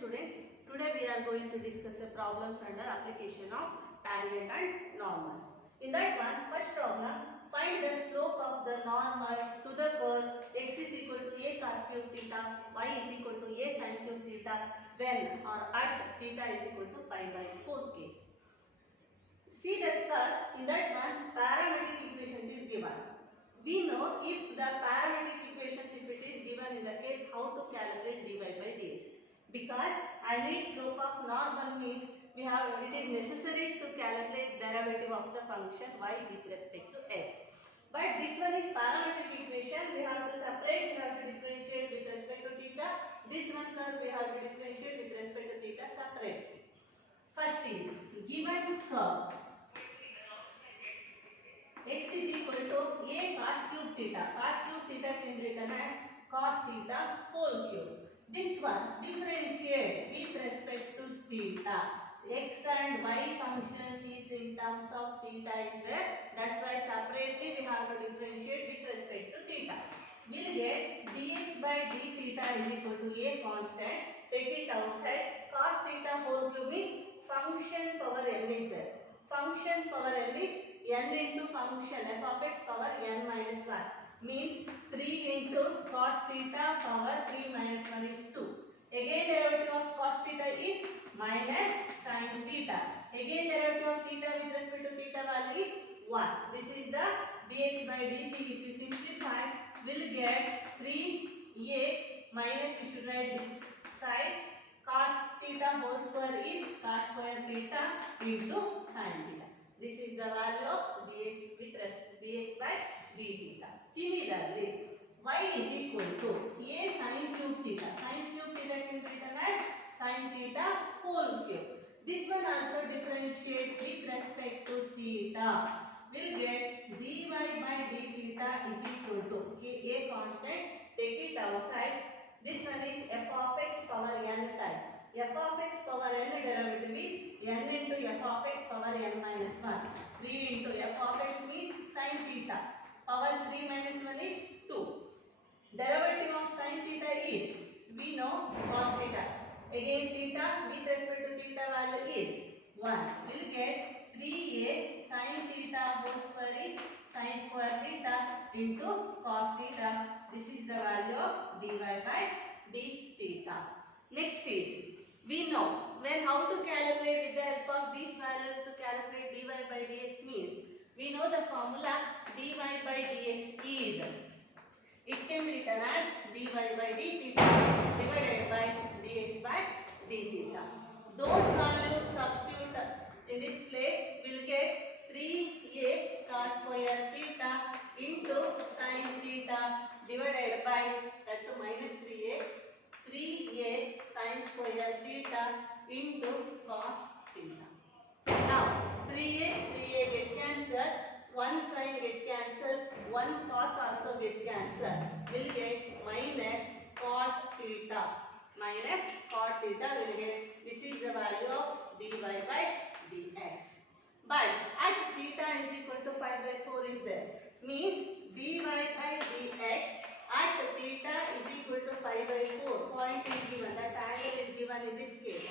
students, today we are going to discuss the problems under application of tangent and normals. In that one, first problem, find the slope of the normal to the curve x is equal to a cos cube theta, y is equal to a sin cube theta when or at theta is equal to pi by 4 case. See that curve, in that one parametric equations is given. We know if the parametric equations, if it is given in the case, how to calculate dy by dx. Because I need slope of normal means it is necessary to calculate derivative of the function y with respect to x. But this one is parametric equation, we have to separate, we have to differentiate with respect to theta. This one curve we have to differentiate with respect to theta separately. First is given curve x is equal to a cos cube theta. Cos cube theta can be written as cos theta whole cube. This one differentiate with respect to theta. X and y functions is in terms of theta is there. That's why separately we have to differentiate with respect to theta. We'll get dx by d theta is equal to a constant. Take it outside. Cos theta whole cube is function power n is there. Function power n is n into function f of x power n minus 1 means 3 into cos theta power 3 minus 1 is 2. Again derivative of cos theta is minus sin theta. Again derivative of theta with respect to theta value is 1. This is the dx by dt. If you simplify, we'll get 3a minus, we should write this side, cos theta whole square is cos square theta into sin theta. This is the value of dx with respect to dx by d theta. Similarly, y is equal to a sin cube theta. Sin cube theta can be written as sin theta whole cube. This one also differentiate with respect to theta. We'll get dy by d theta is equal to a constant. Take it outside. This one is f of x power n type. F of x power n derivative is n into f of x power n minus 1. 3 into f of x means sin theta. Power 3 minus 1 is 2. Derivative of sin theta is, we know cos theta. Again theta with respect to theta value is 1. We'll get 3a sin theta whole square is sin square theta into cos theta. This is the value of dy by d theta. Next is, we know when how to calculate with the help of these values to calculate dy by dx means, we know the formula dy by dx is, it can be written as dy by d theta divided by dx by d theta. Those values substitute in this place, will get 3a cos square theta into sin theta divided by that to minus 3a sin square theta into cos theta. Now 3a get cancelled, one sin get cancelled, one cos also get cancelled. We'll get minus cot theta. Minus cot theta will get, this is the value of dy by dx. But at theta is equal to pi by 4 is there. Means dy by dx at theta is equal to pi by 4. Point is given, that angle is given in this case.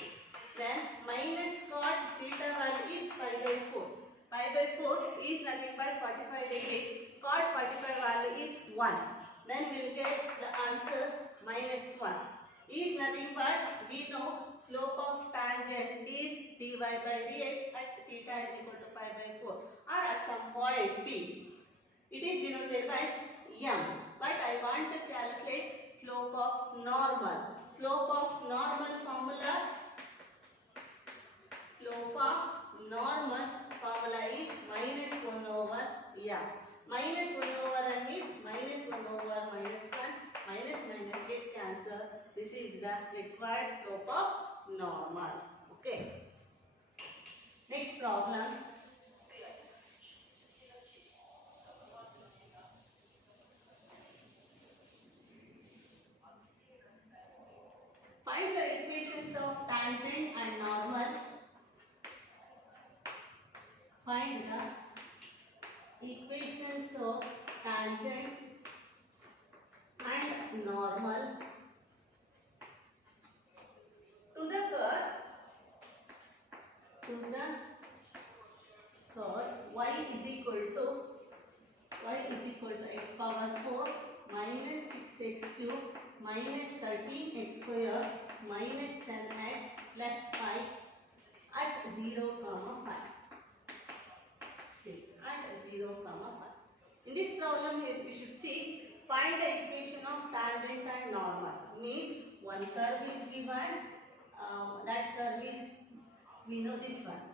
Then minus cot theta value is pi by 4. Pi by 4 is nothing but 45 degree. Cot 45 value is 1. Then we'll get the answer minus 1. Is nothing but, we know slope of tangent is dy by dx at theta is equal to pi by 4 or at some point P. It is denoted by m. But I want to calculate slope of normal. Slope of normal formula, is minus 1 over m. Minus 1 over m is minus 1 over minus 1. Minus minus get cancelled. This is the required slope of normal. Okay. Next problem. Find the equations of tangent and normal. Find the equations of tangent and normal to to the curve y is equal to x power 4 minus 6x cube minus 13x square minus 10x plus 5 at 0 comma 5. See, at 0 comma 5. In this problem here we should see, find the equation of tangent and normal. Means one curve is given, that curve is, we know this one.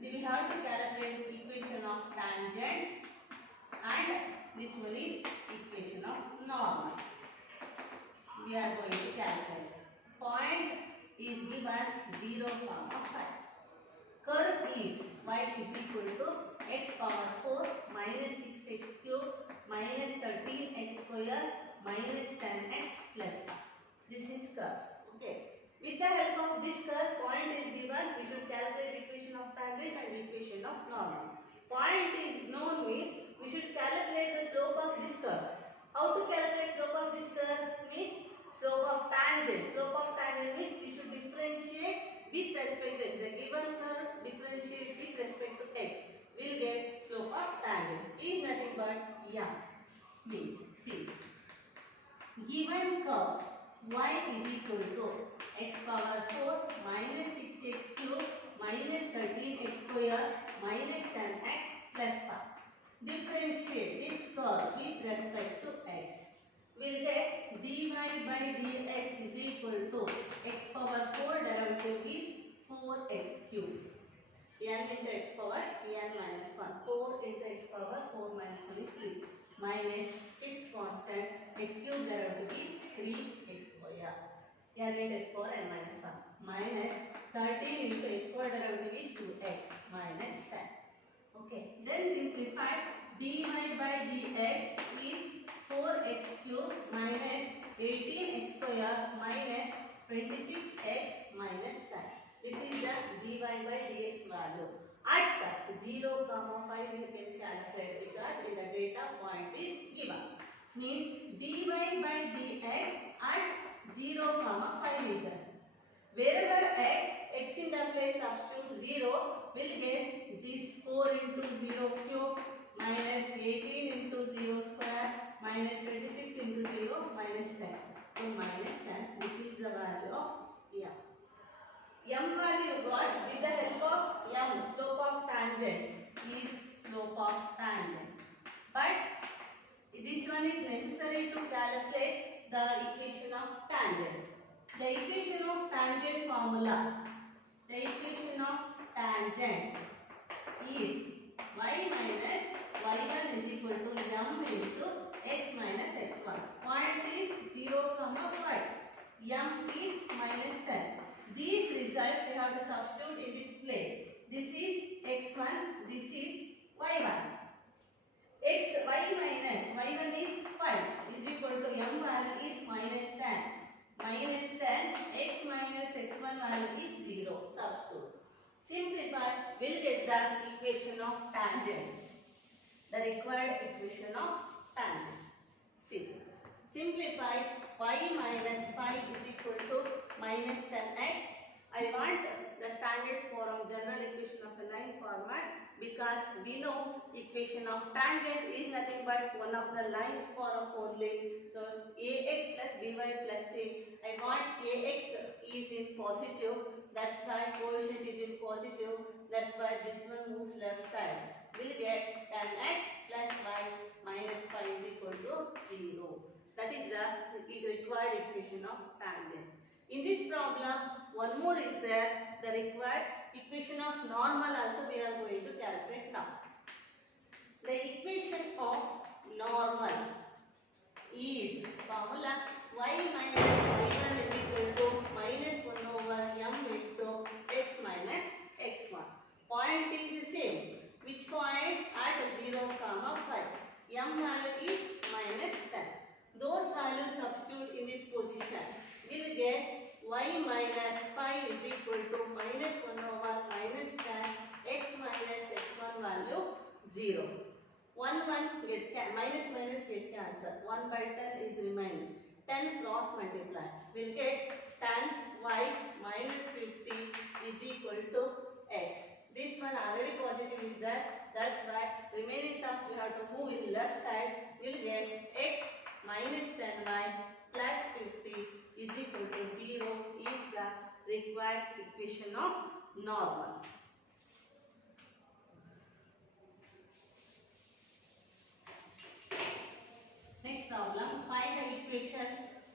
We have to calculate equation of tangent and this one is equation of normal. We are going to calculate. Point is given 0 comma 5. Curve is y is equal to x power 4 minus 6x cube minus 13x square minus 10x plus 5. This is curve. Okay. With the help of this curve, point is given. We should calculate equation of tangent and equation of normal. Point is known means we should calculate the slope of this curve. How to calculate slope of this curve? Means slope of tangent. Slope of tangent means we should differentiate with respect to x. The given curve differentiate with respect to x. We'll get slope of tangent. Is nothing but m. Means see, given curve y is equal to x power 4 minus 6x cube minus 13x square minus 10x plus 5. Differentiate this curve with respect to x. We'll get dy by dx is equal to x power 4 derivative is 4x cube. N into x power n minus 1. 4 into x power 4 minus 1 is 3. Minus 6 constant, x cube derivative is 3x square. N into x power n minus 1. Minus 13 into x square derivative is 2x minus 10. Okay. Then simplify. Dy by dx is 4x cube minus 18x square minus 26x minus 10. This is the dy by dx value. At 0 comma 5 you can calculate because in the data point is given. Means dy by dx at 0 comma 5 is there. Wherever x in the place substitute 0, will get this 4 into 0 cube minus 18 into 0 square minus 26 into 0 minus 10. So minus 10, this is the value of m. M value got with the help of m. Slope of tangent is slope of tangent. But this one is necessary to calculate the equation of tangent. The equation of tangent formula. The equation of tangent is y minus y1 is equal to m into x minus x1. Point is 0 comma 5. M is minus 10. This result we have to substitute in this place. This is x1, this is y1. Y minus y1 is 5 is equal to m value is minus 10. Minus 10, x minus x1 value is 0. Substitute. Simplify, we'll get the equation of tangent. The required equation of tangent. See, simplify y minus 5 is equal to minus 10x. I want the standard form, general equation of the line format, because we know equation of tangent is nothing but one of the line form only. So ax plus by plus c. I want ax is in positive, that's why coefficient is in positive, that's why this one moves left side. We'll get 10x plus y minus 5 is equal to 0. That is the required equation of tangent. In this problem, one more is there, the required equation of normal also we are going to calculate now. The equation of normal is formula y minus y1 is equal to minus 1 over m into x minus x1. Point is same. Which point? At 0 comma 5. M value is minus 10. Those values substitute in this position. We'll get y minus 5 is equal to minus 1 over minus 10 x minus x1 value 0. 1 get minus minus get cancel. 1 by 10 is remaining. 10 cross multiply. We'll get 10 y minus 50 is equal to This one already positive is there. That's why remaining terms we have to move in left side. We'll get x minus 10y plus 50 is equal to 0 is the required equation of normal. Next problem, find the equation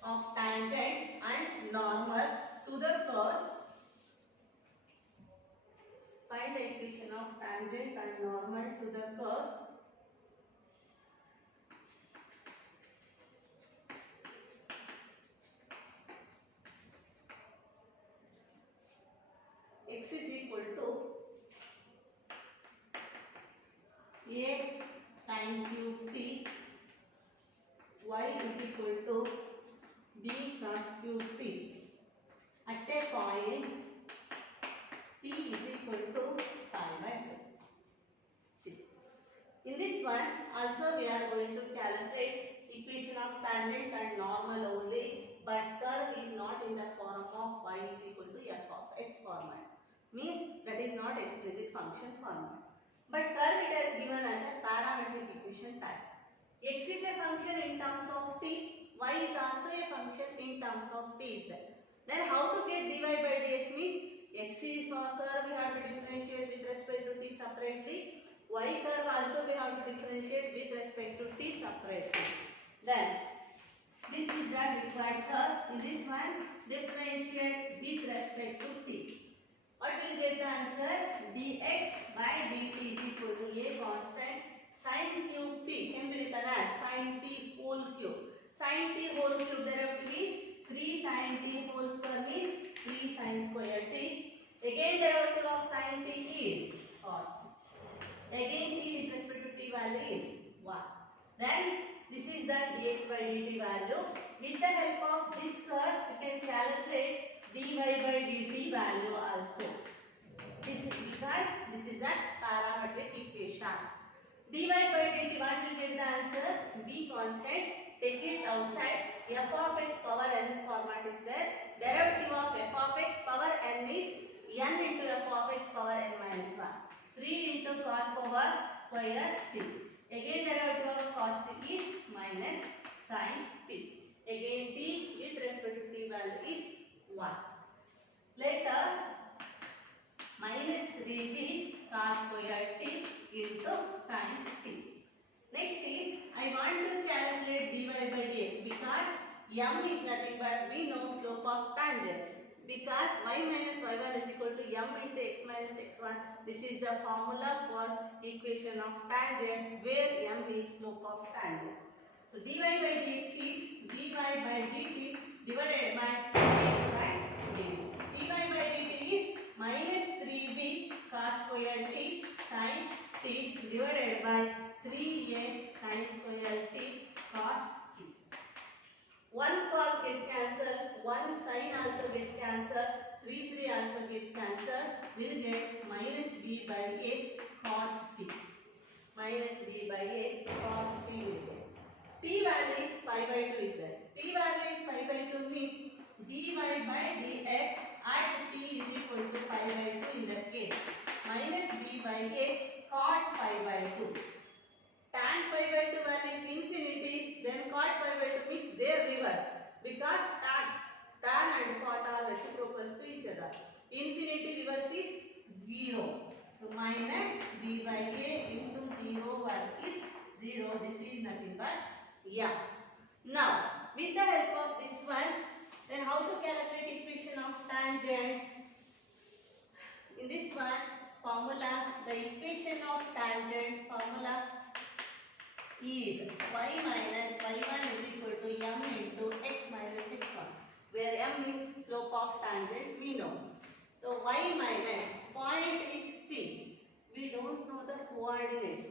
of tangent and normal to the curve. Find the equation of tangent and normal to the curve. X is equal to a sin cube t, y is equal to b cos cube t. At a point t is equal to pi by 2. See. In this one also we are going to calculate equation of tangent and normal only, but curve is not in the form of y is equal to f of x format. Means that is not explicit function format. But curve it has given as a parametric equation type. X is a function in terms of t, y is also a function in terms of t is there. Then how to get dy by dx means x is for curve we have to differentiate with respect to t separately. Y curve also we have to differentiate with respect to t separately. Then this is the required curve. In this one differentiate with respect to t. What will get the answer? Dx by dt is equal to a constant sin cube t can be written as sin t whole cube. Sin t whole cube derivative is 3 sin t whole square means 3 sin square t. Again derivative of sin t is cos t. Again t with respect to t value is 1. Then this is the dx by dt value. With the help of this curve you can calculate dy by dt value also. This is because this is a parametric equation. Dy by dt, what will get the answer? B constant, take it outside. F of x power n format is there. Derivative of f of x power n is n into f of x power n minus 1. 3 into cos power square t. Again derivative of cos t is minus sin t. Again t with respect to t value is 1. Later minus 3b cos square t into sin t. Next is I want to calculate dy by dx because m is nothing but we know slope of tangent. Because y minus y1 is equal to m into x minus x1. This is the formula for equation of tangent where m is slope of tangent. So dy by dx is dy by dt divided by dx by dt. Dy by dt is minus 3b cos square t sin t divided by 3a sin square t cos t. One cos get cancelled, one sin also get cancelled, 3 also get cancelled. We'll get minus b by a cot t. Minus b by a cot t will get. T value is pi by 2 is there. T value is pi by 2 means dy by dx at t is equal to pi by 2 in that case. Minus b by a cot pi by 2. Tan pi by 2 value is infinity, then cot pi by 2 means their reverse. Because tan and cot are reciprocals to each other. Infinity reverse is 0. So minus b by a into 0 value is 0. This is nothing but yeah. Now with the help of this one, then how to calculate equation of tangent? In this one formula, the equation of tangent formula is y minus y1 is equal to m into x minus x1, where m is slope of tangent we know. So y minus point is c. We don't know the coordinates.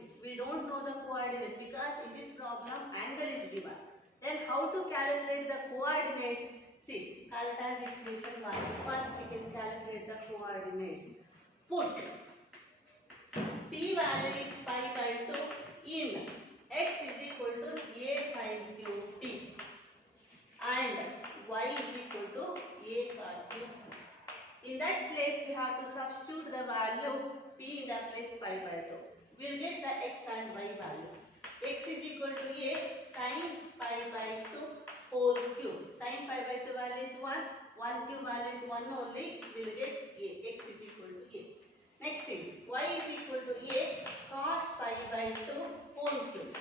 Because in this problem angle is given. Then how to calculate the coordinates? See, call it as equation 1. First we can calculate the coordinates. Put t value is pi by 2 in x is equal to a sin cube t and y is equal to a cos cube t. In that place we have to substitute the value t in the place pi by 2. We'll get the x and y value. X is equal to a sin pi by 2 whole cube. Sin pi by 2 value is 1. 1 cube value is 1 only. We'll get a. X is equal to a. Next is y is equal to a cos pi by 2 whole cube.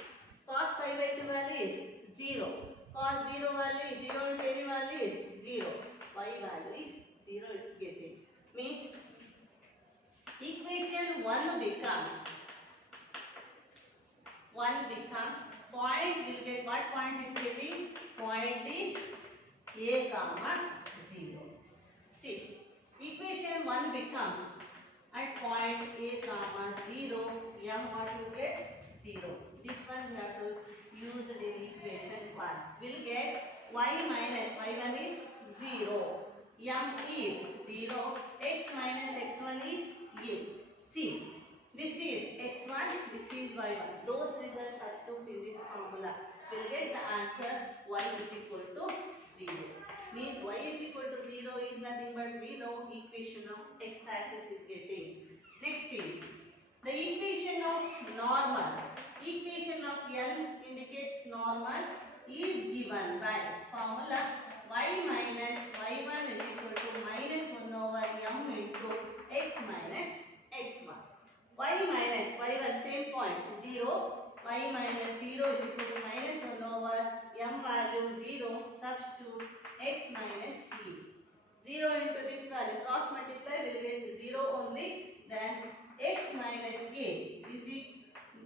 Cos pi by 2 value is 0. Cos 0 value is 0 into any value is 0. Y value is 0 it's getting. Means equation 1 becomes point will get what point is getting? Point is a comma 0. See, equation 1 becomes at point a comma 0, m what you get? 0. This one we have to use in equation 1. We'll get y minus y1 is 0, m is 0, x minus x1 is u. See, this is x1, this is y1. Those results substitute in this formula. We'll get the answer y is equal to 0. Means y is equal to 0 is nothing but we know equation of x-axis is getting. Next is the equation of normal. Equation of n indicates normal is given by formula y minus y1 is equal to minus 1 over m into x minus x1. Y minus y1 same point 0. Y minus 0 is equal to minus 1 over m value 0. Substitute x minus e. 0 into this value cross multiply will get 0 only. Then x minus a is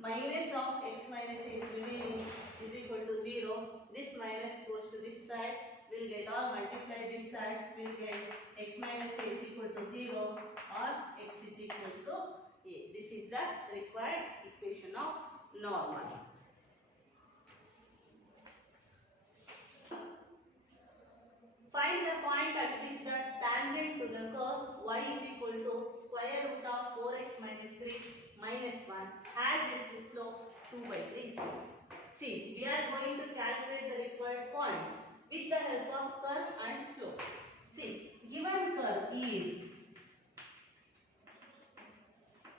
minus of x minus a is remaining is equal to 0. This minus goes to this side. We'll get or multiply this side. We'll get x minus a is equal to 0 or x is equal to a. This is the required equation of normal. Find the point at which the tangent to the curve y is equal to square root of 4x minus 3 minus 1 has its slope 2 by 3. See, we are going to calculate the required point with the help of curve and slope. See, given curve is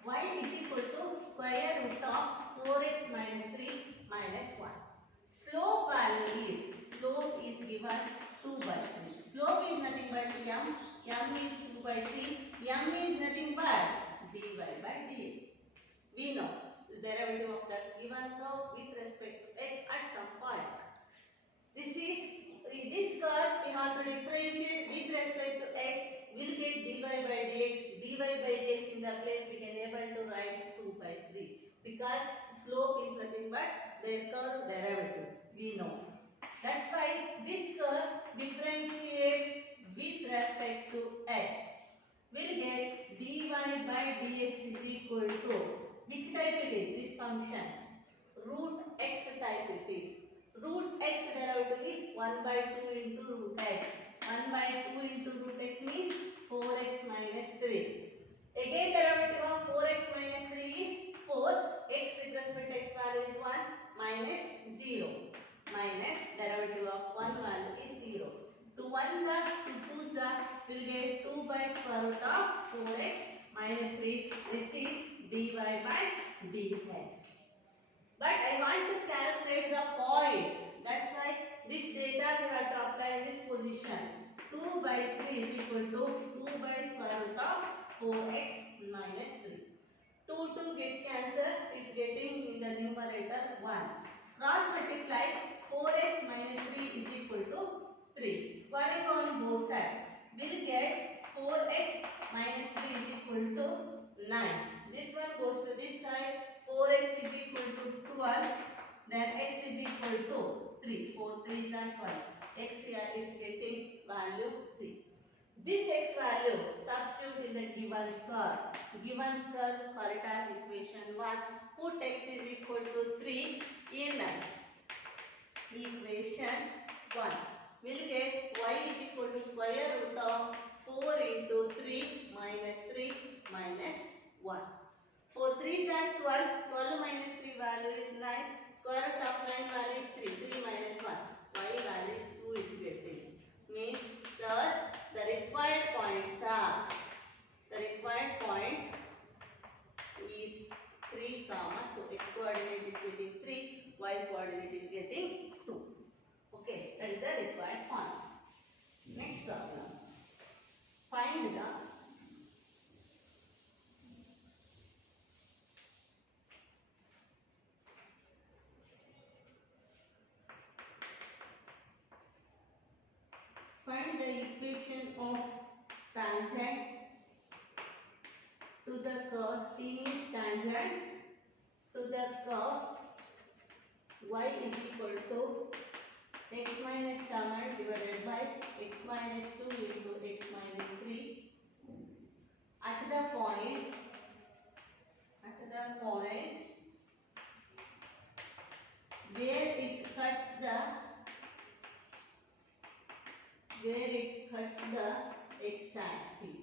y is equal to square root of 4x minus 3 minus 1. Slope value is given 2 by 3. Slope is nothing but m. M is 2 by 3. M is nothing but dy by dx. We know the derivative of that given curve with respect to x at some point. This curve we have to differentiate with respect to x. We'll get dy by dx. Dy by dx in the place we can able to write 2 by 3 because slope is nothing but their curve derivative. We know. That's why this curve differentiate with respect to x. We'll get dy by dx is equal to which type it is? This function root x type it is. Root x derivative is 1 by 2 into root x. 1 by 2 into root x means 4x minus 3. Again derivative of 4x minus 3 is 4. X with respect to x value is 1 minus 0. Minus derivative of 1 value is 0. 2 1s are 2 2s are will get 2 by square root of 4x minus 3. This is dy by dx. But I want to calculate the points. That's why this data we have to apply in this position. 2 by 3 is equal to 2 by square root of 4x minus 3. 2 get cancelled. It's getting in the numerator 1. Cross multiply 4x minus 3 is equal to 3. Squaring on both sides. We'll get 4x minus 3 is equal to 9. This one goes to this side. 4x is equal to 12. Then x is equal to 3. 4 3s are 12. X here is getting value 3. This x value substitute in the given curve. Given curve for it as equation 1. Put x is equal to 3 in equation 1. We'll get y is equal to square root of 4 into 3 minus 3 minus 1. 4 3s are 12. 12 minus 3 value is 9. Square root of 9 value is 3. 3 minus 1. Y value is 2 is getting. Means thus the required points are equation of tangent to the curve. T means tangent to the curve y is equal to x minus 7 divided by x minus 2 into x minus 3 at the point where it cuts the x-axis.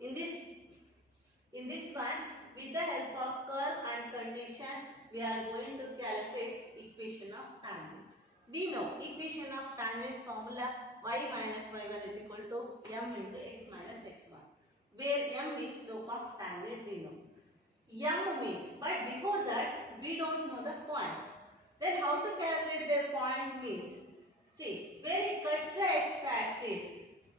In this one, with the help of curve and condition, we are going to calculate equation of tangent. We know equation of tangent formula y minus y1 is equal to m into x minus x1, where m is slope of tangent we know. M means, but before that we don't know the point. Then how to calculate their point means, see, where it cuts the x-axis,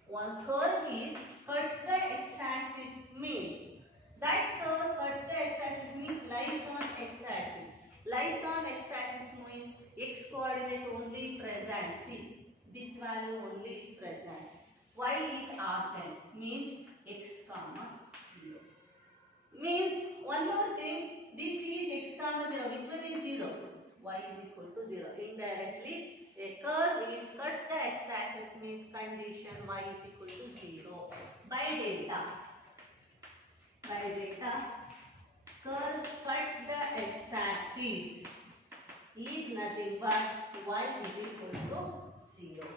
one curve is cuts the x-axis means, that curve cuts the x-axis means lies on x-axis. Lies on x-axis means x coordinate only present. See, this value only is present. Y is absent means x comma 0. Means one more thing, this is x comma 0. Which one is 0? Y is equal to 0. Indirectly, a curve is cuts the x-axis means condition y is equal to 0. By delta, curve cuts the x-axis is nothing but y is equal to 0.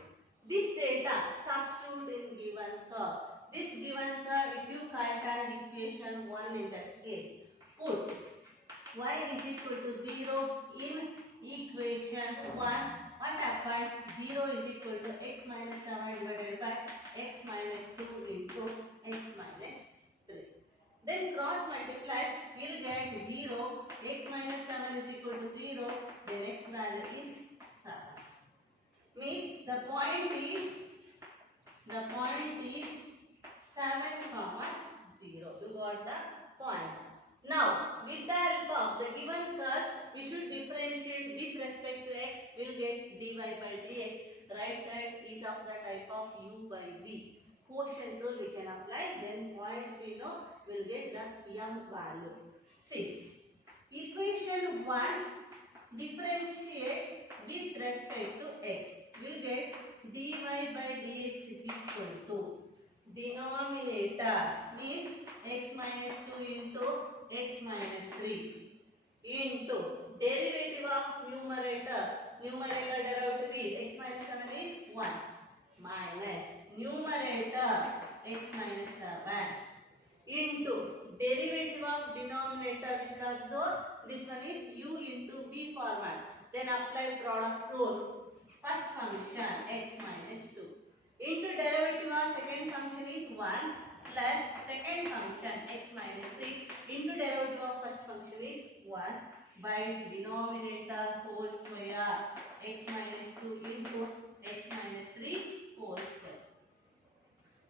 This data substitute in given curve. This given curve, if you write as equation 1 in that case, put y is equal to 0 in equation 1. What happened? 0 is equal to x minus 7 divided by x minus 2 into x minus 3. Then cross multiply, we will get 0. X minus 7 is equal to 0. Then x value is 7. Means the point is 7 comma 0. You got the point. Now with the help of the given curve, we should differentiate with respect to x. We'll get dy by dx. Right side is of the type of u by v. Quotient rule we can apply. Then point we know will get the m value. See, equation 1 differentiate with respect to x. We'll get dy by dx is equal to denominator means x minus 2 into x minus 3 into derivative of numerator. Numerator derivative is x minus 7 is 1 minus numerator x minus 7 into derivative of denominator. We should observe this one is u into v format. Then apply product rule. First function x minus 2 into derivative of second function is 1 plus second function x minus 3 into derivative of first function is 1 by denominator whole square x minus 2 into x minus 3 whole square.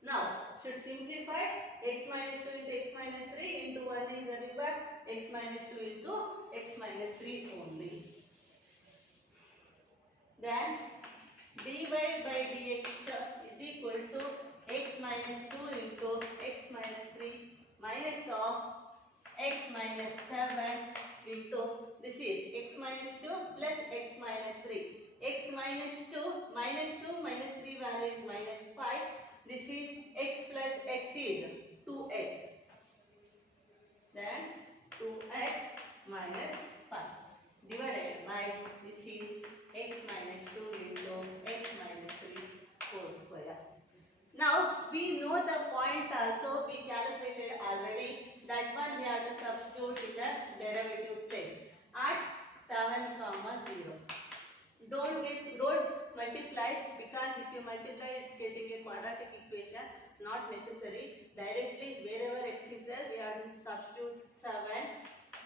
Now should simplify x minus 2 into x minus 3 into 1 is nothing but x minus 2 into x minus 3 only. Then dy by dx is equal to x minus 2 into x minus 3 minus of x minus 7 into this is x minus 2 plus x minus 3. X minus 2 minus 3 value is minus 5. This is x plus x is 2x. Then 2x minus 5 divided by this is x minus 2 into x minus 3 whole square. Now we know the point also, we calculated already. That one we have to substitute in the derivative place at 7 comma 0. Don't multiply, because if you multiply it's getting a quadratic equation. Not necessary. Directly wherever x is there we have to substitute 7.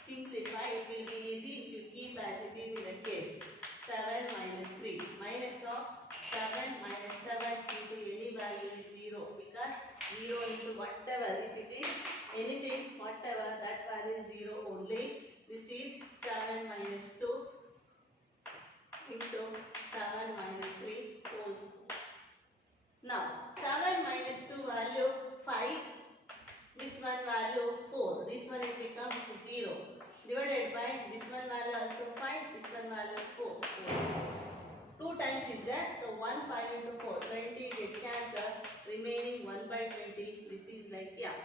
Simplify, it will be easy if you keep as it is in the case. 7 minus 3 minus of 7 minus 7 into any value is 0, because 0 into whatever, if it is anything whatever, that value is 0 only. This is 7 minus 2 into 7 minus 3 is like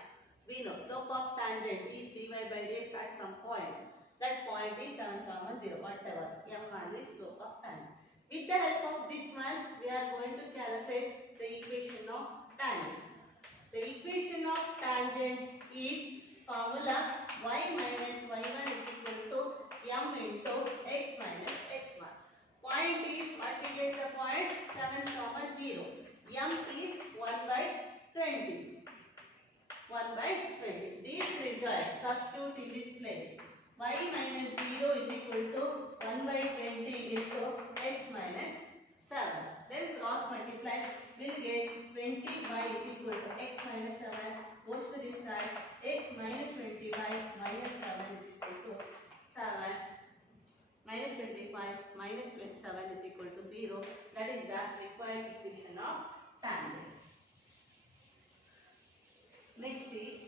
we know slope of tangent is dy by dx at some point. That point is 7, 0, whatever. M value is slope of tangent. With the help of this one, we are going to calculate the equation of tangent. The equation of tangent is formula y minus y1 is equal to m into x minus x1. Point is, what we get the point? 7, 0. M is 1 by 20. 1 by 20. This result, substitute in this place. Y minus 0 is equal to 1 by 20 into x minus 7. Then cross multiply, we'll get 20y is equal to x minus 7 goes to this side. X minus 20y minus 7 is equal to 7. Minus 25 minus 7 is equal to 0. That is the required equation of tangent. Next is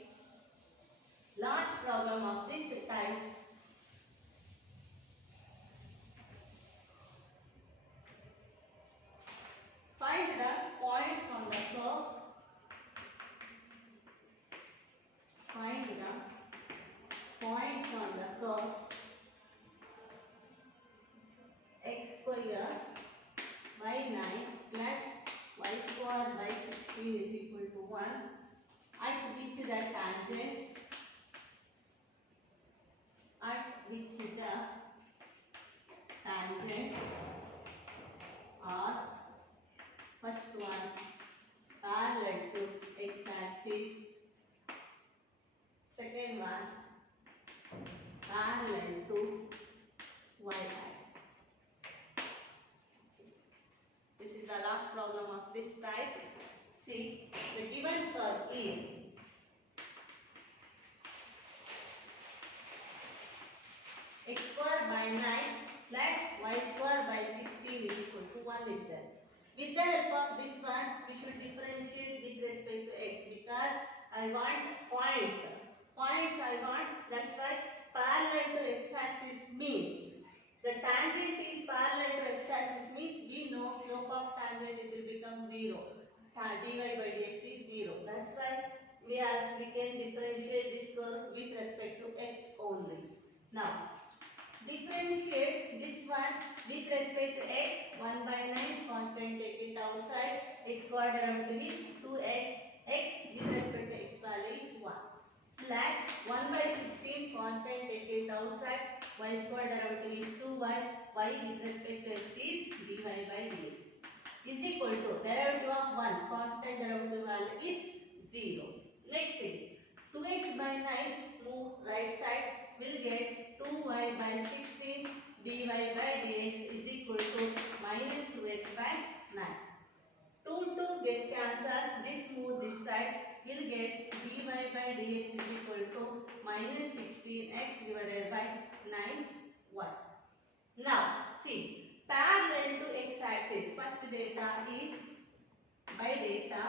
last problem of this type. Find the points on the curve. Find the points on the curve x square by 9 plus y square by 16 is equal to 1 at which the tangents are first one parallel to x-axis, second one parallel to y-axis. This is the last problem of this type. See, the given curve is x square by 9 plus y square by 16 is equal to 1 is there. With the help of this one, we should differentiate with respect to x because I want points. Points I want, that's why parallel to x-axis means the tangent is parallel to x-axis means we know slope of tangent it will become 0. Dy by dx is 0. That's why we can differentiate this curve with respect to x only. Now, differentiate this one with respect to x. 1 by 9 constant, take it outside. X square derivative is 2x. X with respect to x value is 1. Plus 1 by 16 constant, take it outside. Y square derivative is 2y. Y with respect to x is dy by dx. Is equal to derivative of 1. Constant derivative value is 0. Next is 2x by 9. Move right side. Will get 2y by 16 dy by dx is equal to minus 2x by 9. 2 get cancelled. This move this side. Will get dy by dx is equal to minus 16x divided by 9y. Now see, parallel to x-axis. First data is by data.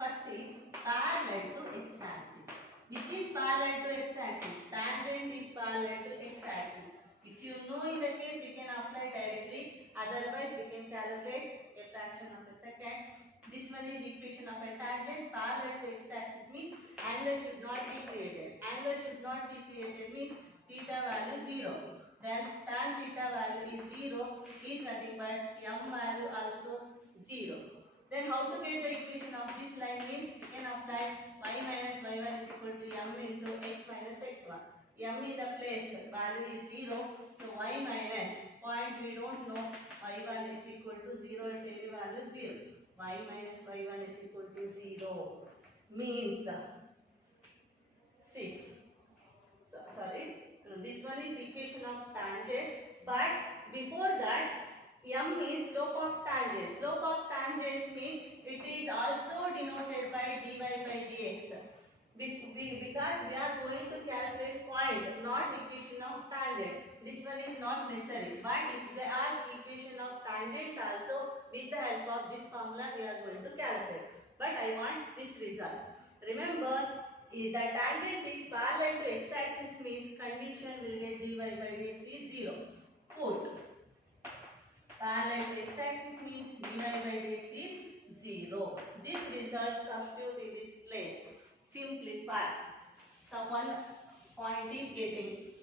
First is parallel to x-axis. Which is parallel to x-axis? Tangent is parallel to x-axis. If you know in the case, you can apply directly. Otherwise, we can calculate a fraction of a second. This one is equation of a tangent. Parallel to x-axis means angle should not be created. Angle should not be created means theta value 0. Then tan theta value is 0 is nothing but m value also 0. Then how to get the equation of this line means we can apply y minus y1 is equal to m into x minus x1. M in the place value is 0. So y minus point we don't know y1 is equal to 0 and any value 0. Y minus y1 is equal to 0 means see. This one is equation of tangent, but before that m is slope of tangent. Slope of tangent means it is also denoted by dy by dx. Because we are going to calculate point, not equation of tangent. This one is not necessary. But if they ask equation of tangent also, with the help of this formula we are going to calculate. But I want this result. Remember, the tangent is parallel to x-axis means condition will get dy by dx is 0. Put parallel to x-axis means dy by dx is 0. This result substitute simplify. So one point is getting.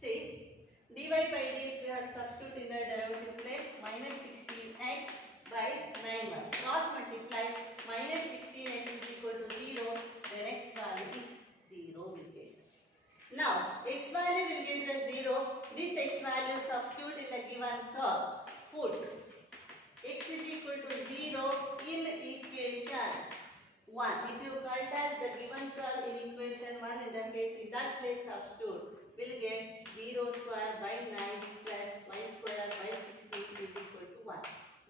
See, dy by dx we have to substitute in the derivative place, minus 16x by 9y. Cross multiply, minus 16x is equal to 0, then x value is 0 will get. Now, x value will get the 0. This x value substitute in the given curve. Put x is equal to 0 in equation 1. If you cult as the given curve in equation 1, in the case, in that place substitute, will get 0 square by 9 plus y square by 16 is equal to 1.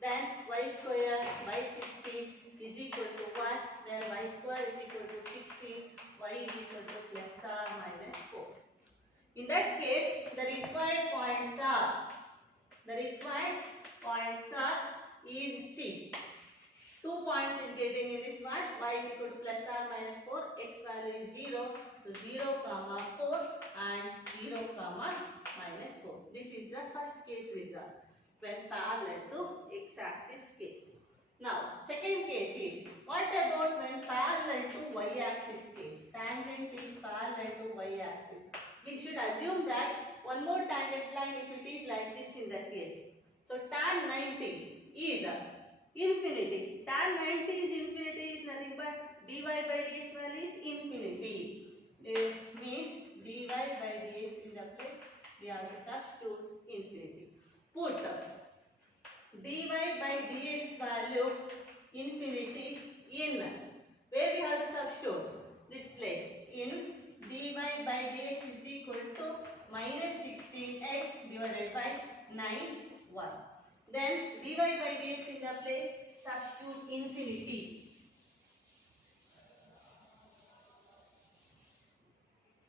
Then y square by 16 is equal to 1. Then y square is equal to 16. Y is equal to plus or minus 4. In that case, the required points are is C. 2 points is getting in this one. Y is equal to plus or minus 4. X value is 0. So 0 comma 4 and 0 comma minus 4. This is the first case result when parallel to x-axis case. Now, second case is, what about when parallel to y-axis case? Tangent is parallel to y-axis. We should assume that one more tangent line if it is like this in that case. So, tan 90 is infinity. Tan 90 is infinity is nothing but dy by dx value is infinity. It means dy by dx in the place we have to substitute infinity. Put dy by dx value infinity in where we have to substitute this place in dy by dx is equal to minus 16x divided by 9y. Then dy by dx in the place substitute infinity.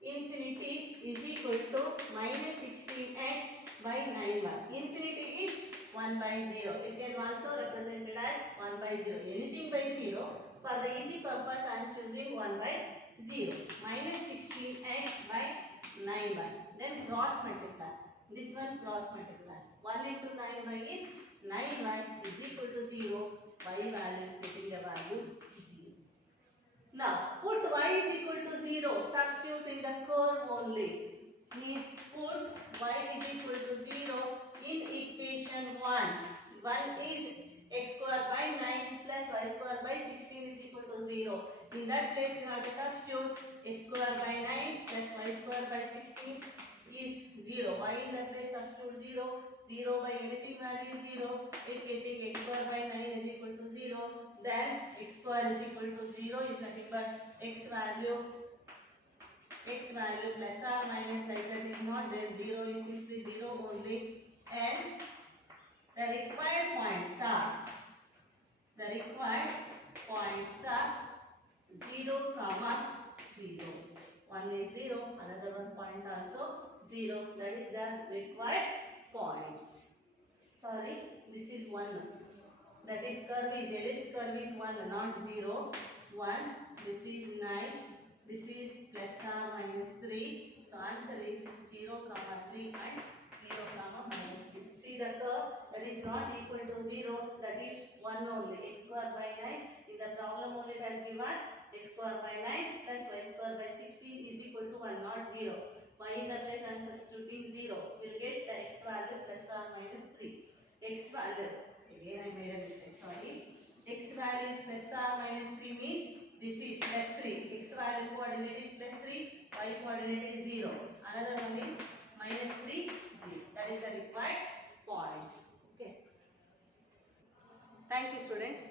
Infinity is equal to minus 16x by 9y. Infinity is 1 by 0. It can also represented as 1 by 0. Anything by 0. For the easy purpose, I am choosing 1 by 0. Minus 16x by 9y. Then cross multiply. This one cross multiply. 1 into 9y is 9y is equal to 0. Y value is getting the value 0. Now, put y is equal to 0. Substitute in the curve only. Means put y is equal to 0 in equation 1. 1 is x square by 9 plus y square by 16 is equal to 0. In that place, we have to substitute x square by 9 plus y square by 16 is 0. Y in that place substitute 0. 0 by anything value is 0. Is getting x square by 9 is equal to 0. Then x square is equal to 0 is nothing but x value plus or minus like that is not there. 0 is simply 0 only. Hence, the required points are 0 comma 0. One is 0, another one point also 0. That is the required points. Sorry, this is 1. That is curve is ellipse curve is 1, not 0. 1. This is 9. This is plus or minus 3. So answer is 0 comma 3 and 0 comma minus 3. See the curve that is not equal to 0. That is 1 only. X square by 9. In the problem only it has given x square by 9 plus y square by 16 is equal to 1, not 0. Y in the place I am substituting 0. We will get the x value plus or minus 3. X value, again I made a mistake, sorry. X value is plus or minus 3 means this is plus 3. X value coordinate is plus 3. Y coordinate is 0. Another one is minus 3, 0. That is the required points. Okay. Thank you, students.